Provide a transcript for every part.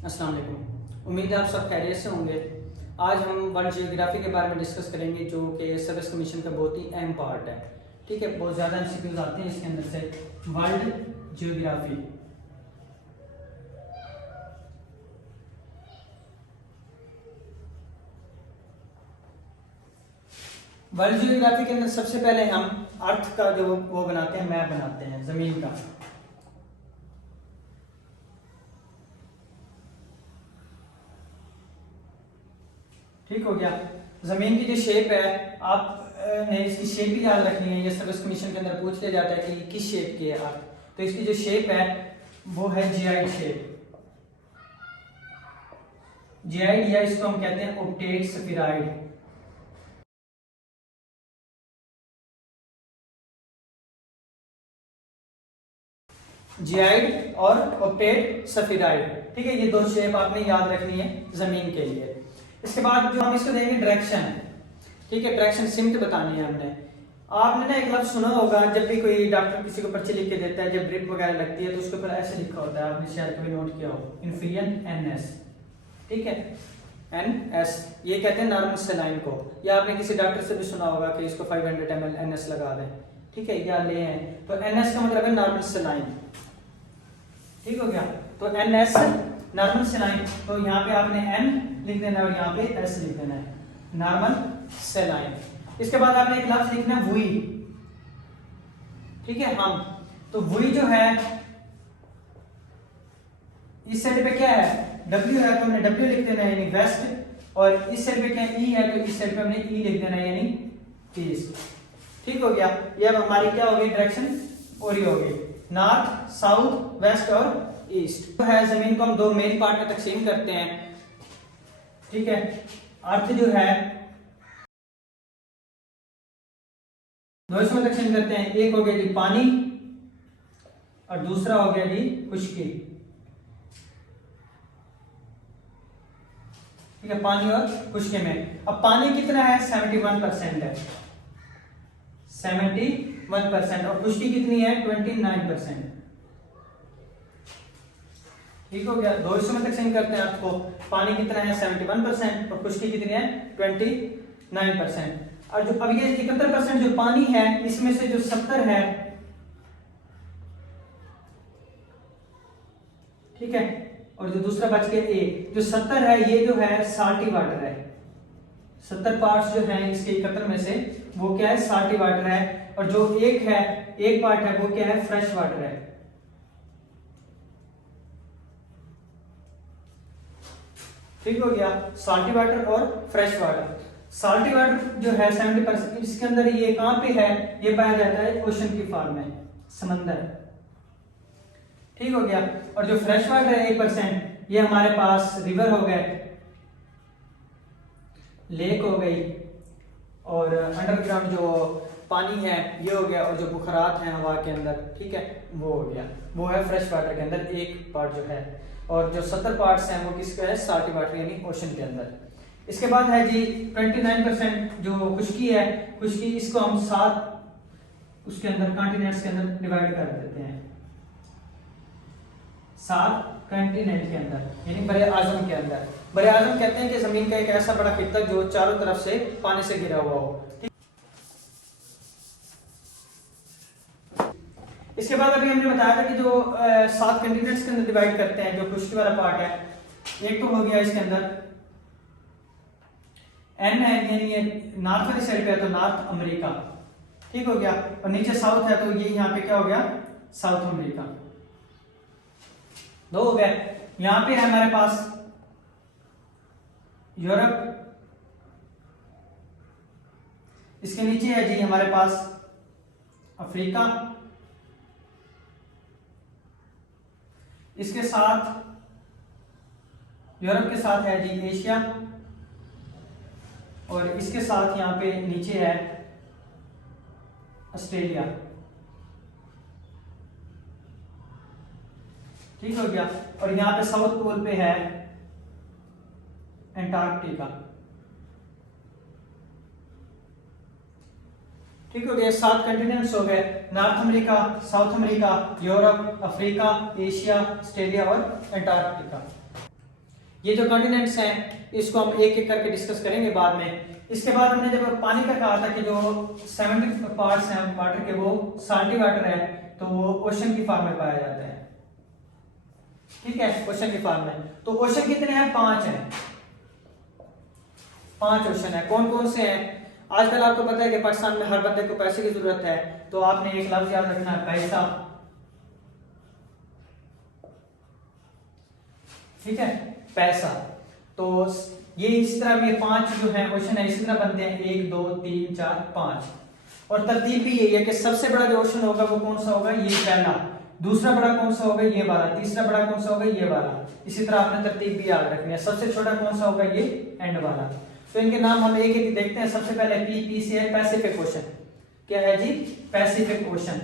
अस्सलाम वालेकुम। उम्मीद है आप सब खैरियत से होंगे। आज हम वर्ल्ड जियोग्राफी के बारे में डिस्कस करेंगे, जो कि सर्विस कमीशन का बहुत ही अहम पार्ट है। ठीक है, बहुत ज़्यादा एमसीक्यूज आते हैं इसके अंदर से। वर्ल्ड जियोग्राफी, वर्ल्ड जियोग्राफी के अंदर सबसे पहले हम अर्थ का जो वो बनाते हैं, मैप बनाते हैं ज़मीन का। ठीक हो गया। जमीन की जो शेप है, आप ने इसकी शेप भी याद रखनी है। ये सर्विस कमीशन के अंदर पूछ लिया जाता है कि किस शेप की है आप, तो इसकी जो शेप है वो है जियाइड शेप। जियाइड, या इसको हम कहते हैं ऑक्टेट स्फीरॉइड। जियाइड और ऑक्टेट स्फीरॉइड। ठीक है, ये दो शेप आपने याद रखनी है जमीन के लिए। इसके बाद जो हम इसको देंगे डायरेक्शन। ठीक है, डायरेक्शन सिमट बतानी है हमने। आपने ना एक लफ्ज सुना होगा, जब भी कोई डॉक्टर किसी को पर्ची लिख के देता है, जब ड्रिप वगैरह लगती है तो उसके ऊपर ऐसे लिखा होता है, आपने शायद कभी नोट किया हो, इन्फियन एनएस। ठीक है, एनएस ये कहते हैं नॉर्मल सेलाइन को। या आपने किसी डॉक्टर से भी सुना होगा कि इसको 500 ml एनएस लगा दें। ठीक है, या ले हैं, तो एनएस का मतलब है नॉर्मल सेलाइन। ठीक हो गया, तो एनएस नॉर्मल सेलाइन। तो यहाँ पे आपने एन लिख देना है और यहाँ पे एस लिख देना है, नॉर्मल सेलाइन। इसके बाद आपने एक लफ्ज लिखना है वुई। ठीक है, हम तो वुई जो है इस साइड पे क्या है, डब्ल्यू है, तो हमने डब्ल्यू लिख देना है यानी वेस्ट। और इस साइड पे क्या है, ई है, तो इस साइड पे हमने ई लिख देना है यानी ईस्ट। ठीक हो गया, ये अब हमारी क्या हो गई, डायरेक्शन और ये हो गई नॉर्थ, साउथ, वेस्ट और ईस्ट। तो है जमीन को हम दो मेन पार्ट में तकसीम करते हैं। ठीक है, अर्थ जो है दो हिस्सों में तकसीम करते हैं। एक हो गया जी पानी और दूसरा हो गया जी खुश्की। ठीक है, पानी और खुश्की में अब पानी कितना है, 71% है, 71%। और खुश्की कितनी है, 29%। ठीक हो गया, दो हिस्सों में तकसीम करते हैं अर्थ को। पानी कितना है, 71%, और खुश्की कितनी है, 29%। और जो अब ये 71% जो पानी है, इसमें से जो 70 है, ठीक है, और जो दूसरा बच गया ए, जो 70 है ये जो है साल्टी वाटर है। 70 पार्ट्स जो है इसके 71 में से वो क्या है, साल्टी वाटर है। और जो एक है, एक पार्ट है, वो क्या है, फ्रेश वाटर है। ठीक हो गया, साल्टी वाटर और फ्रेश वाटर। साल्टी वाटर जो है 70%, इसके अंदर ये कहां पे है, ये पाया जाता है ओशन की फॉर्म में, समंदर। ठीक हो गया, और जो फ्रेश वाटर है 1%, ये हमारे पास रिवर हो गए, लेक हो गई, और अंडरग्राउंड जो पानी है ये हो गया, और जो बुखारात हैं हवा के अंदर, ठीक है, वो हो गया, वो है फ्रेश वाटर के अंदर एक पार्ट जो है। और जो 70 पार्ट्स हैं वो किसका है, साल्टी वाटर यानी ओशन के अंदर। इसके बाद है जी 29% जो खुश्की है। खुश्की इसको हम 7 उसके अंदर कॉन्टिनेंट्स के अंदर डिवाइड कर देते हैं, 7 कॉन्टिनेंट के अंदर यानी बड़े आजम के अंदर। बड़े आजम कहते हैं कि जमीन का एक ऐसा बड़ा खित्ता जो चारों तरफ से पानी से घिरा हुआ हो। इसके बाद अभी हमने बताया था कि जो 7 कॉन्टिनेंट्स के अंदर डिवाइड करते हैं, जो खुश्की वाला पार्ट है, एक तो हो गया इसके अंदर एन है, यानी ये नॉर्थ वाली साइड पे है तो नॉर्थ अमेरिका। ठीक हो गया, और नीचे साउथ है तो ये यहाँ पे क्या हो गया, साउथ अमेरिका। दो हो गए। यहाँ पे है हमारे पास यूरोप, इसके नीचे है जी हमारे पास अफ्रीका, इसके साथ यूरोप के साथ है जी एशिया, और इसके साथ यहाँ पे नीचे है ऑस्ट्रेलिया। ठीक हो गया, और यहाँ पे साउथ पोल पे है एंटार्क्टिका। ठीक हो गया, 7 कॉन्टिनेंट्स हो गए, north America, south America, Europe, Africa, Asia, Australia और एंटार्क्टिका। ये जो कॉन्टिनेंट्स हैं इसको हम एक एक करके डिस्कस करेंगे बाद में। इसके बाद हमने जब पानी का कहा था कि जो 70 पार्ट्स हैं वाटर के वो साल्टी वाटर है, तो वो ओशन की फॉर्म में पाया जाता है। ठीक है, ओशन की फॉर्म में। तो ओशन कितने हैं? 5 हैं। 5 ओशन है। कौन कौन से हैं? आजकल आपको पता है कि पाकिस्तान में हर बंदे को पैसे की जरूरत है, तो आपने एक लफ्ज याद रखना है, पैसा। ठीक है, पैसा। तो ये इस तरह ये 5 जो है ओशन है इसी तरह बनते हैं, 1 2 3 4 5। और तरतीब भी यही है कि सबसे बड़ा जो ओशन होगा वो कौन सा होगा? ये पहला। दूसरा बड़ा कौन सा होगा? ये वाला। तीसरा बड़ा कौन सा होगा? ये वाला। इसी तरह आपने तरतीब भी याद रखनी है। सबसे छोटा कौन सा होगा? ये एंड वाला। तो इनके नाम हम एक एक देखते हैं। सबसे पहले पी से है पैसिफिक ओशन। क्या है जी? Pacific Ocean.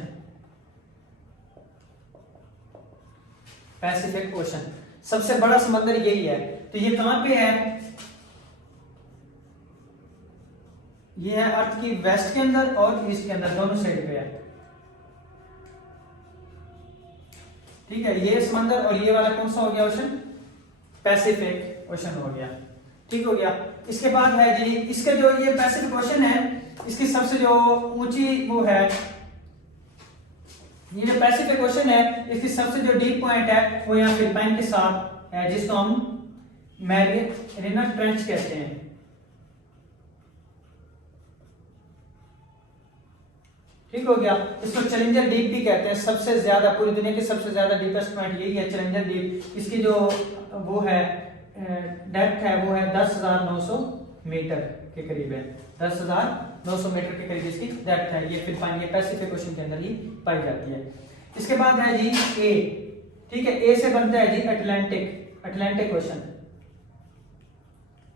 पैसिफिक ओशन सबसे बड़ा समंदर यही है। तो ये कहां पे है? ये है अर्थ की वेस्ट के अंदर और ईस्ट के अंदर, दोनों साइड पे है। ठीक है, ये समंदर और ये वाला कौन सा हो गया ओशन? पैसिफिक ओशन हो गया। ठीक हो गया। इसके बाद है जी इसका जो ये पैसिफिक ओशन है, इसकी सबसे जो ऊंची वो है, ये जो पैसिफिक ओशन है इसकी सबसे जो डीप पॉइंट है वो यहाँ फिलिपाइन के साथ है, जिसको हम मैरियाना ट्रेंच कहते हैं। ठीक हो गया। इसको चैलेंजर डीप भी कहते हैं। सबसे ज्यादा पूरी दुनिया की सबसे ज्यादा डीपेस्ट पॉइंट यही है, चैलेंजर डीप। इसकी जो वो है डेप्थ है वो है 10,900 मीटर के करीब है। 10,900 मीटर के करीब इसकी डेप्थ है। ये फिलिपाइन, ये पैसिफिक ओशन के अंदर ही पाई जाती है। इसके बाद है जी ए। ठीक है, ए से बनता है जी अटलांटिक ओशन।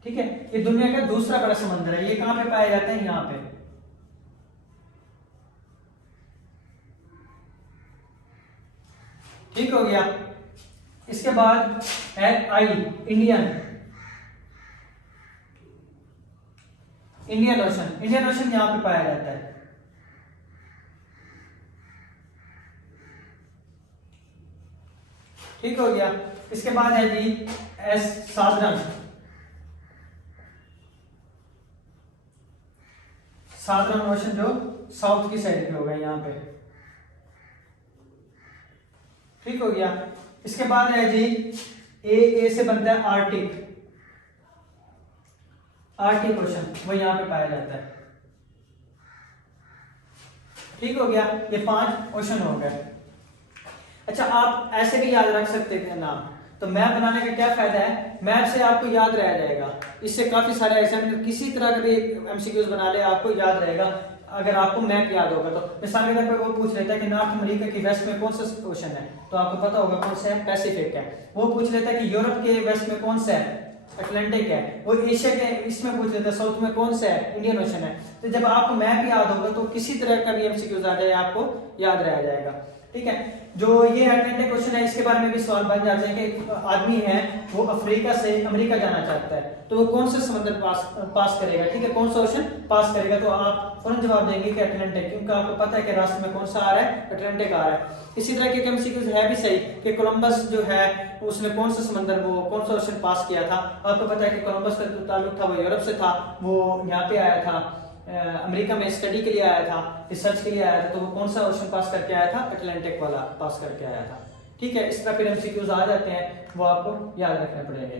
ठीक है, ये दुनिया का दूसरा बड़ा समंदर है। ये कहां पे पाया जाता है? यहां पे। ठीक हो गया। इसके बाद है आई, इंडियन ओशन। इंडियन ओशन यहां पे पाया जाता है। ठीक हो गया। इसके बाद है जी एस, सादर्न ओशन जो साउथ की साइड पे होगा यहां पे। ठीक हो गया। इसके बाद है जी ए से बनता है आर्टिक ओशन, वो यहां पे पाया जाता है। ठीक हो गया। ये 5 ओशन हो गए। अच्छा, आप ऐसे भी याद रख सकते थे नाम। तो मैप बनाने का क्या फायदा है? मैप से आपको याद रह जाएगा। इससे काफी सारे एग्जाम किसी तरह का भी एमसीक्यूज बना ले आपको याद रहेगा अगर आपको मैप याद होगा। तो मिसाल के तौर पर वो पूछ लेता है कि नॉर्थ अमेरिका की वेस्ट में कौन सा ओशन है, तो आपको पता होगा कौन सा है, पैसिफिक है। वो पूछ लेता है कि यूरोप के वेस्ट में कौन सा है, अटलांटिक है। वो एशिया के इसमें पूछ लेता है साउथ में कौन सा है, इंडियन ओशन है। तो जब आपको मैप याद होगा तो किसी तरह का भी एमसीक्यूज आ जाए आपको याद रह जाएगा। ठीक है, जो ये अटलांटिक ओशन है इसके बारे में भी सवाल बन जाते हैं कि आदमी है वो अफ्रीका से अमेरिका जाना चाहता है, तो वो कौन सा समंदर पास करेगा? ठीक है, कौन सा ओशन पास करेगा? तो आप फौरन जवाब देंगे कि अटलांटिक, क्योंकि आपको पता है कि रास्ते में कौन सा आ रहा है, अटलांटिक आ रहा है। इसी तरह के एमसीक्यूज है भी सही कि कोलंबस जो है उसने कौन सा समंदर, वो कौन सा ओशन पास किया था। आपको पता है कि कोलंबस का जो ताल्लुक था वो यूरोप से था, वो यहाँ पे आया था अमेरिका में स्टडी के लिए आया था, रिसर्च के लिए आया था। तो वो कौन सा ओशन पास करके आया था? अटलांटिक वाला पास करके आया था। ठीक है, इस तरह फिर एमसीक्यूज आ जाते हैं, वो आपको याद रखने पड़ेंगे।